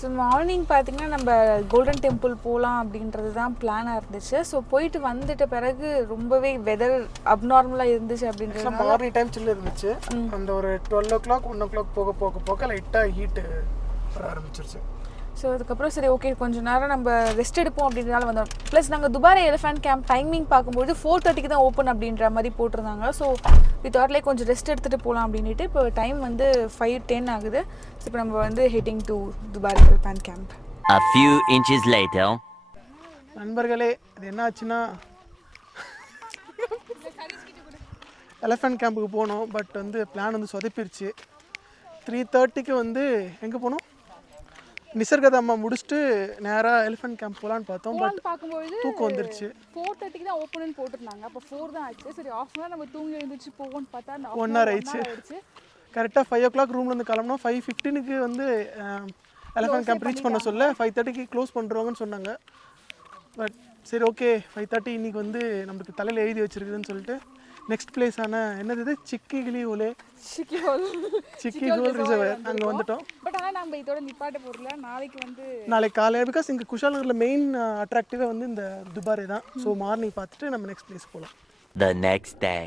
So morning பார்த்தீங்கன்னா நம்ம golden temple போகலாம் அப்படின்றது தான் பிளானாக இருந்துச்சு. ஸோ போயிட்டு வந்துட்ட பிறகு ரொம்பவே வெதர் அப்நார்மலாக இருந்துச்சு அப்படின்றது. மார்னிங் டைம் சில்ல இருந்துச்சு. அந்த ஒரு 12 o'clock 1 o'clock போக போக போக லைட்டாக ஹீட்டு வர ஆரம்பிச்சிருச்சு. ஸோ அதுக்கப்புறம் சரி ஓகே கொஞ்சம் நேரம் நம்ம ரெஸ்ட் எடுப்போம் அப்படின்றனால வந்தோம். ப்ளஸ் நாங்கள் துபாரே எலிஃபண்ட் கேம்ப் டைமிங் பார்க்கும்போது 4:30 தான் ஓப்பன் அப்படின்ற மாதிரி போட்டிருந்தாங்க. ஸோ வித் தாட்லேயே கொஞ்சம் ரெஸ்ட் எடுத்துகிட்டு போகலாம் அப்படின்ட்டு இப்போ டைம் வந்து 5:10 ஆகுது. ஸோ இப்போ நம்ம வந்து heading to Dubare elephant camp. A few inches later. நண்பர்களே அது என்ன ஆச்சுன்னா எலிஃபண்ட் கேம்புக்கு போனோம். பட் வந்து பிளான் வந்து சொதப்பிருச்சு. 3:30க்கு வந்து எங்கே போனோம்? நிசர்கதாமா முடிச்சுட்டு நேராக எலிஃபண்ட் கேம்ப் போகலான்னு பார்த்தோம். பட் பார்க்கும்போது தூக்கம் வந்துருச்சு. 4:30 தான் ஓப்பன் போட்டிருந்தாங்க. அப்போ 4 தான் ஆச்சு. சரி ஆஃப் அன் ஹவர் நம்ம தூங்கி எழுந்திரிச்சு போவோம்னு பார்த்தா 1 hour ஆயிடுச்சு. கரெக்டாக 5 o'clock ரூம்லேருந்து கிளம்பணும். 5:15க்கு வந்து எலிஃபண்ட் கேம்ப் ரீச் பண்ண சொல்ல 5:30க்கு க்ளோஸ் பண்ணுறவங்கன்னு சொன்னாங்க. பட் சரி ஓகே 5:30 இன்றைக்கி வந்து நம்மளுக்கு தலையில் எழுதி வச்சுருக்குதுன்னு சொல்லிட்டு நெக்ஸ்ட் பிளேஸான என்னது இது சிக்கி ஹோல் ரிசர்வர் அங்கே வந்துட்டோம். பட் ஆனால் நம்ம இதோட நிப்பாட்ட போகிறல நாளைக்கு காலையில் பிகாஸ் இங்கே குஷால் நகரில் மெயின் அட்ராக்டிவே வந்து இந்த துபாரே தான். ஸோ மார்னிங் பார்த்துட்டு நம்ம நெக்ஸ்ட் பிளேஸ் போகலாம். The next day.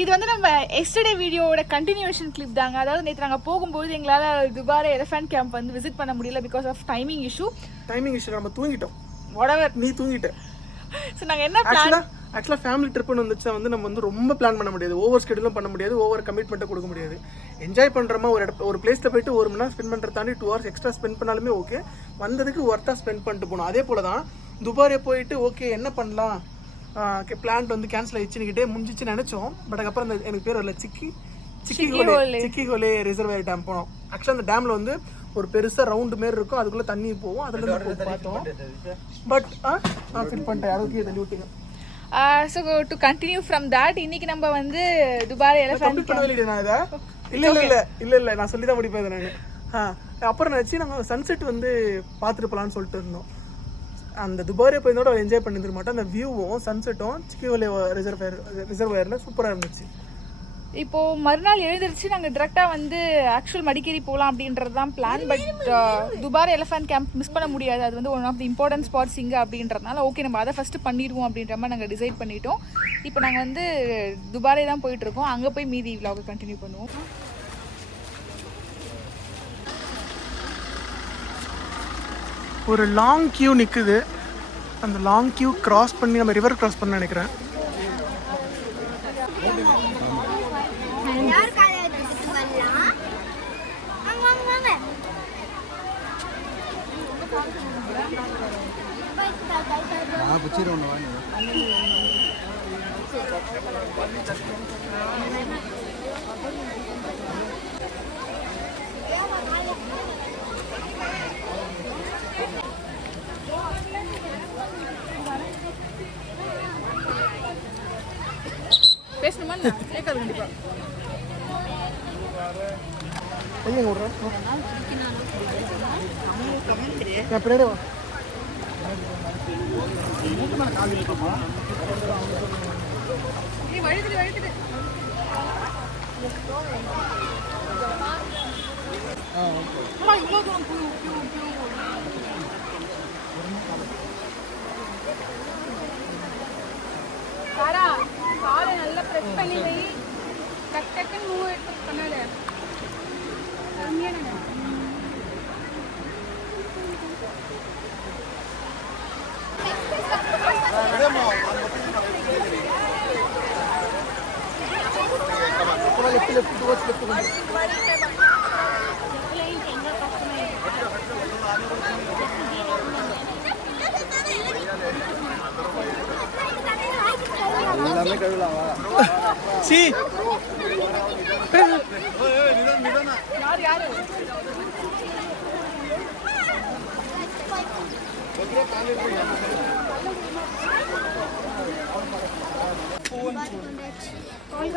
இது வந்து நம்ம எஸ்டர்டே வீடியோவோட கண்டினியூஷன் கிளிப் தாங்க. அதாவது நேற்று நாங்கள் போகும்போது எங்களால் துபாரே எலிஃபண்ட் கேம்ப் வந்து விசிட் பண்ண முடியல பிகாஸ் ஆஃப் டைமிங் இஷ்யூ. நம்ம தூங்கிட்டோம். whatever நீ தூங்கிட்ட. ஸோ நாங்கள் என்ன பிளான் ஆக்சுவலாக ஃபேமிலி ட்ரிப்புன்னு வந்துச்சா வந்து நம்ம வந்து ரொம்ப பிளான் பண்ண முடியாது. ஓவர் ஸ்கெடியூலும் பண்ண முடியாது. ஓவர் கமிட்மெண்ட்டை கொடுக்க முடியாது. என்ஜாய் பண்ணுறோமா ஒரு பிளேஸில் போயிட்டு 1 மணி நேரம் ஸ்பெண்ட் பண்ணுறத தாண்டி 2 hours எக்ஸ்ட்ரா ஸ்பெண்ட் பண்ணாலுமே ஓகே. வந்ததுக்கு ஒர்த்தாக ஸ்பெண்ட் பண்ணிட்டு போகணும். அதே போல் தான் துபாரே போயிட்டு ஓகே என்ன பண்ணலாம் பிளான் வந்து கேன்சல் ஆகிடுச்சுன்னுக்கிட்டே முடிஞ்சிச்சு நினச்சோம். பட் அதுக்கப்புறம் அந்த எனக்கு பேர் வரல சிக்கி ஹோலே ரிசர்வேர் டேம் போனோம். ஆக்சுவலாக அந்த டேமில் வந்து ஒரு பெருசாக ரவுண்டு மாரி இருக்கும். அதுக்குள்ளே தண்ணி போகும். அதில் பார்த்தோம். பட் ஃபில் பண்ணிட்டேன். அதுக்கு தண்ணி விட்டுங்க. So to continue from that இன்னைக்கு நம்ம வந்து துபாரே எலிஃபண்ட் கேம்ப் நான் இதை இல்லை நான் சொல்லி தான் முடிப்பேன் நான். அப்புறம் நினச்சி நாங்கள் சன்செட் வந்து பார்த்துட்டு போகலான்னு சொல்லிட்டு இருந்தோம். அந்த துபாரே போயிருந்தோட என்ஜாய் பண்ணிட்டு மாட்டோம். அந்த வியூவும் சன்செட்டும் சிக்கிஹோலே ரிசர்வேரில் சூப்பராக இருந்துச்சு. இப்போது மறுநாள் எழுந்திரிச்சு நாங்கள் டிரெக்டாக வந்து ஆக்சுவல் மடிக்கேரி போகலாம் அப்படின்றது தான் plan. But Dubare elephant camp miss பண்ண முடியாது. அது வந்து one of the important spots இங்கே அப்படின்றதுனால ஓகே நம்ம அதை ஃபஸ்ட்டு பண்ணிடுவோம் அப்படின்ற மாதிரி நாங்கள் டிசைட் பண்ணிட்டோம். இப்போ நாங்கள் வந்து துபாரே தான் போயிட்டுருக்கோம். அங்கே போய் மீதி விலாகை கண்டினியூ பண்ணுவோம். ஒரு லாங் கியூ நிற்குது. அந்த லாங் கியூ கிராஸ் பண்ணி நம்ம ரிவர் கிராஸ் பண்ண நினைக்கிறேன். பேசணுமா கேட்காது கண்டிப்பாக. காலை நல்லா ப்ரெஸ் பண்ணி வை. டக் டக்குன்னு மூவ் எடுத்து பண்ணாத. சி யாரு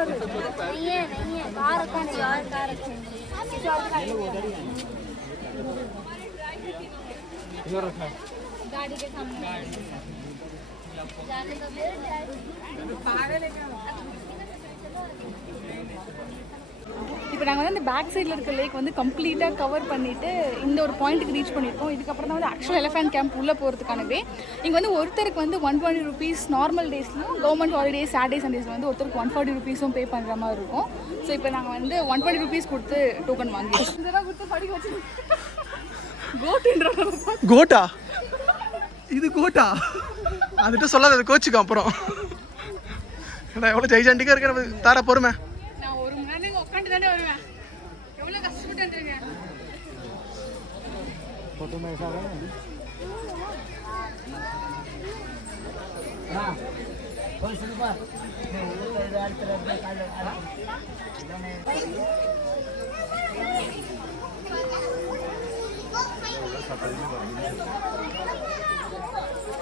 नहीं है बाहर रखा नहीं यार कार रखे गाड़ी के सामने जाने तो पागल है இப்போ நாங்கள் வந்து இந்த பேக் சைடில் இருக்க லேக் வந்து கம்ப்ளீட்டாக கவர் பண்ணிவிட்டு இந்த ஒரு பாயிண்ட்டுக்கு ரீச் பண்ணியிருக்கோம். இதுக்கப்புறம் தான் வந்து ஆக்சுவல் எலிஃபண்ட் கேம்ப் உள்ளே போகிறதுக்கான வே. இங்கே வந்து ஒருத்தருக்கு வந்து 120 rupees நார்மல் டேஸ்லையும் கவர்மெண்ட் ஹாலிடேஸ் சாட்டர்டே சண்டேஸில் வந்து ஒருத்தருக்கு 140 rupees பே பண்ணுற மாதிரி இருக்கும். ஸோ இப்போ நாங்கள் வந்து 120 rupees கொடுத்து டோக்கன் வாங்கிடுவோம். இதெல்லாம் கொடுத்து படிக்க வச்சு கோட்டா இது கோட்டா அதுகிட்ட சொல்லாத அது கோச்சுக்கு அப்புறம் நான் எவ்வளோ ஜெய்ஜாண்டிக்காக இருக்கிற தார பொறுமை. நான் ஒரு மணி நேரம் உட்காந்து தானே வருவேன். எவ்வளோ கஷ்டப்பட்டு வந்துருக்கேன். फोटो में ऐसा है ना हां कोई सुपर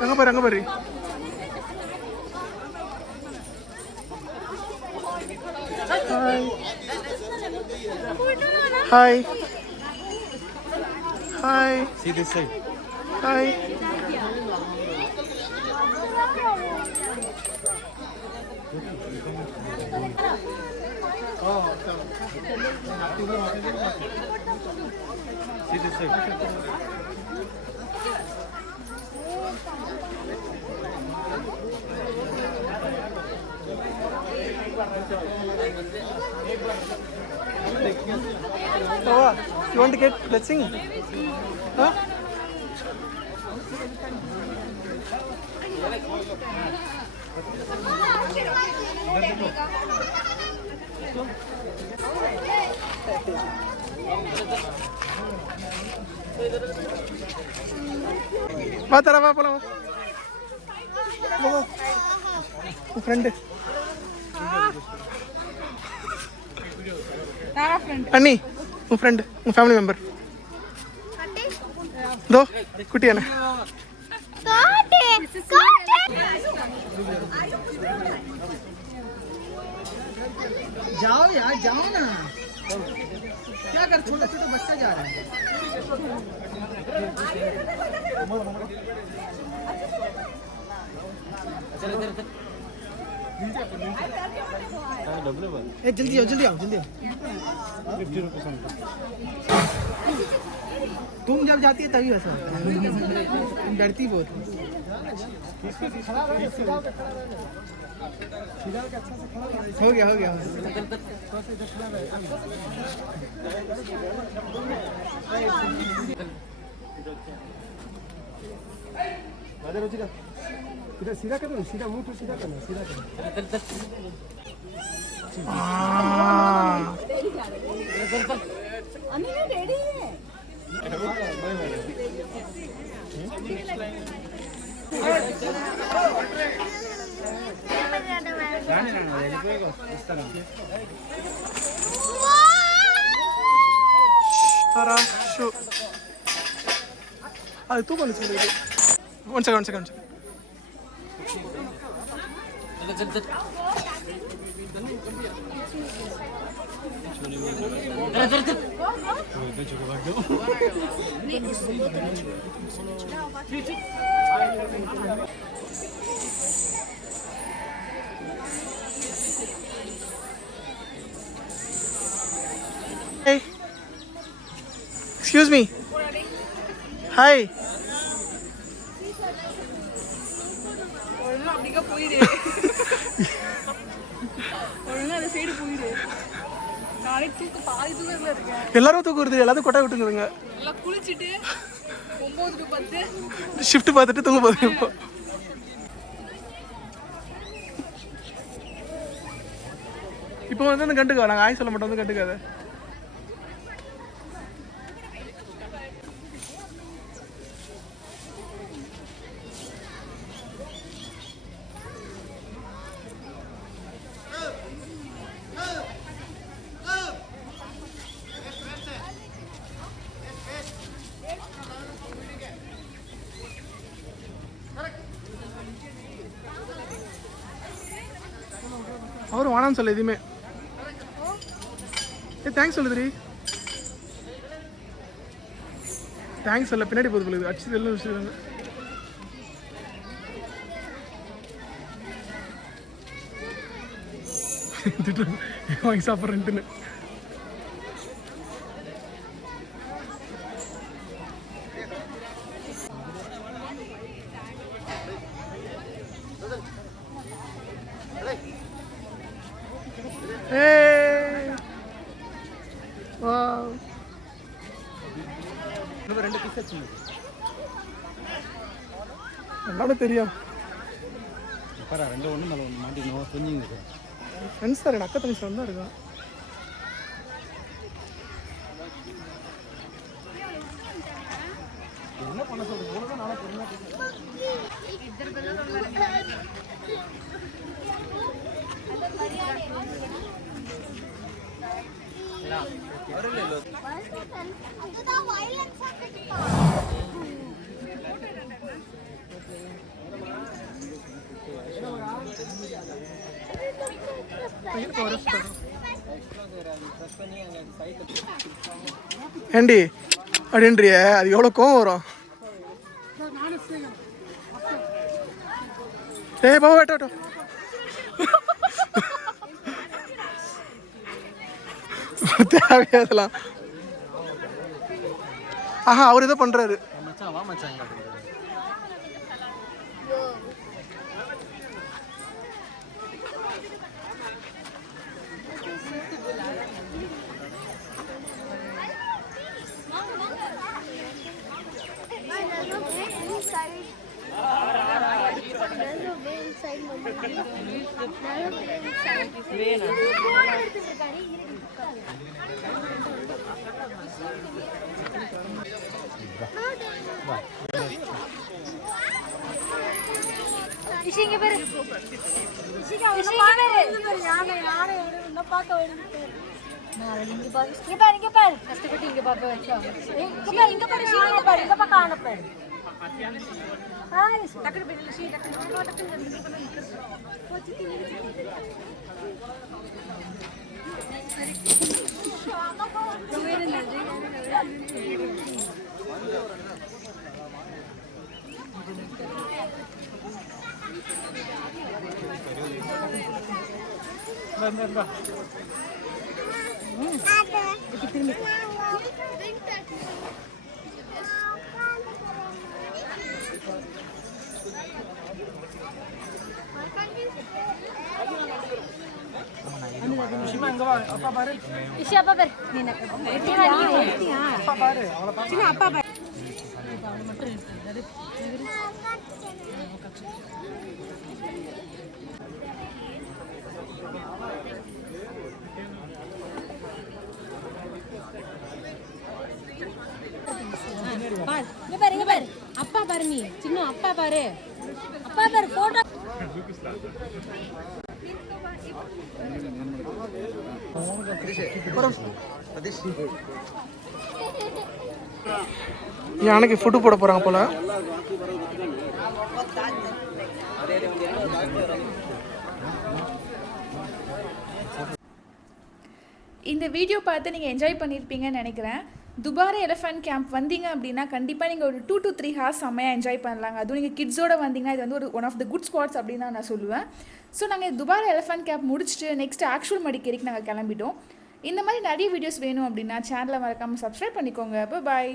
அங்கே பாரு Hi. Hi. See this side. Hi. See this side. Oh, you want to get blessing? Huh? Va, Tara, va, போலாம். உன் ஃப்ரெண்டு அண்ணி உன் ஃப்ரெண்டு உன் ஃபேமிலி மெம்பர் दो कुटिया ना काटे काटे जाओ यार जाओ ना क्या कर छोटे छोटे बच्चे जा रहे हैं जल्दी आओ जल्दी आओ जल्दी आओ 50 रुपये तुम जब जाती है तभी वैसा होता है तुम डरती बहुत हो गया इधर सीधा करो सीधा मुंह तो सीधा करना सीधा करो रेडी है அது தூக்கம் சொல்லுது one second Hey, excuse me. Hi. அப்படிக்கா போயிடு ஒழுங்கா அந்த சைடு போயிடு. நானே பாதி தூக்கத்தில் இருக்கேன். எல்லாரும் தூக்கம் வருது எல்லாத்தையும் கொட்டை விட்டுங்குதுங்க. எல்லாம் குளிச்சுட்டு 9 to 10 ஷிஃப்ட் பார்த்துட்டு தூங்க போகுது. இப்போ வந்து கண்டுக்கா நாங்கள் ஆய் சொல்ல மாட்டோம் வந்து கண்டுக்காத. அவரும் வேணான்னு சொல்ல எதுவுமே தேங்க்ஸ் சொல்லுதுரி. தேங்க்ஸ் சொல்ல பின்னாடி போகுது போகுது அச்சு எல்லாம் விஷயம் வாங்கி சாப்பிட்றேன்ட்டுன்னு. எல்லாரும் தெரியும் ஃப்ரெண்ட்ஸ் சார் அக்கா தங்கச்சி தான் இருக்கான். என்ன பண்ண சொல்றது நாளை ஏண்டி அப்படின்றிய அது எவ்வளோ கோவம் வரும். ஏய் பாபா வேட்டோ தேவையாதலாம். ஆஹா அவர் ஏதோ பண்றாரு. அப்பா பாரு, நீ சின்ன அப்பா பாரு, அப்பா பாரு போட்டோ. யானைக்கு ஃபுட்டு போட போறாங்க போல. இந்த வீடியோ பார்த்து நீங்கள் என்ஜாய் பண்ணியிருப்பீங்கன்னு நினைக்கிறேன். துபாரே எலிஃபண்ட் கேம்ப் வந்தீங்க அப்படின்னா கண்டிப்பாக நீங்கள் ஒரு 2 to 3 ஹார்ஸ் செம்மையாக என்ஜாய் பண்ணலாங்க. அதுவும் நீங்கள் கிட்ஸோடு வந்தீங்கன்னா இது வந்து ஒரு one of the good spots அப்படின்னு தான் நான் சொல்லுவேன். ஸோ நாங்கள் துபாரே எலிஃபண்ட் கேம்ப் முடிச்சுட்டு நெக்ஸ்ட் ஆக்சுவல் மடிக்கேரிக்கு நாங்கள் கிளம்பிட்டோம். இந்த மாதிரி நிறைய வீடியோஸ் வேணும் அப்படின்னா சேனலை மறக்காமல் சப்ஸ்கிரைப் பண்ணிக்கோங்க. பாய்.